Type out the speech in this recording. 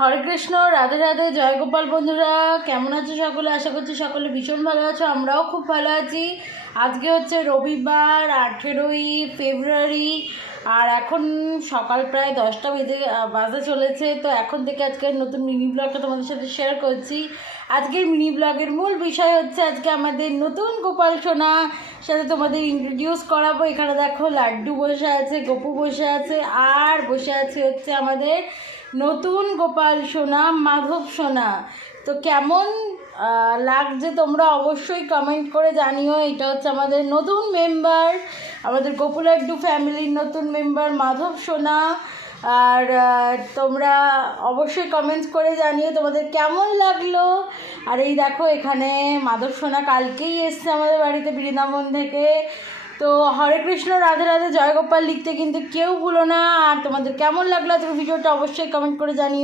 হরে কৃষ্ণ, রাধে রাধে, জয় গোপাল। বন্ধুরা কেমন আছো সকলে? আশা করছি সকলে ভীষণ ভালো আছো, আমরাও খুব ভালো আছি। আজকে হচ্ছে রবিবার 18ই ফেব্রুয়ারি, আর এখন সকাল প্রায় 10টা বাজে চলেছে। তো এখন থেকে আজকের নতুন মিনি ব্লগটা তোমাদের সাথে শেয়ার করছি। আজকের মিনি ব্লগের মূল বিষয় হচ্ছে আজকে আমাদের নতুন গোপাল সোনা সাথে তোমাদের ইন্ট্রোডিউস করাবো। এখানে দেখো লাড্ডু বসে আছে, গপু বসে আছে, আর বসে আছে হচ্ছে আমাদের নতুন গোপাল সোনা মাধব সোনা। তো কেমন লাগছে তোমরা অবশ্যই কমেন্ট করে জানিও। এটা হচ্ছে আমাদের নতুন মেম্বার, আমাদের গোপু লাড্ডু ফ্যামিলির নতুন মেম্বার মাধব সোনা। আর তোমরা অবশ্যই কমেন্টস করে জানিও তোমাদের কেমন লাগলো। আর এই দেখো এখানে মাধব সোনা কালকেই এসছে আমাদের বাড়িতে বৃন্দাবন থেকে। তো হরে কৃষ্ণ, রাধে রাধে, জয় গোপাল লিখতে কিন্তু কেউ ভুলো না। আর তোমাদের কেমন লাগলো আজকের ভিডিওটা অবশ্যই কমেন্ট করে জানিও।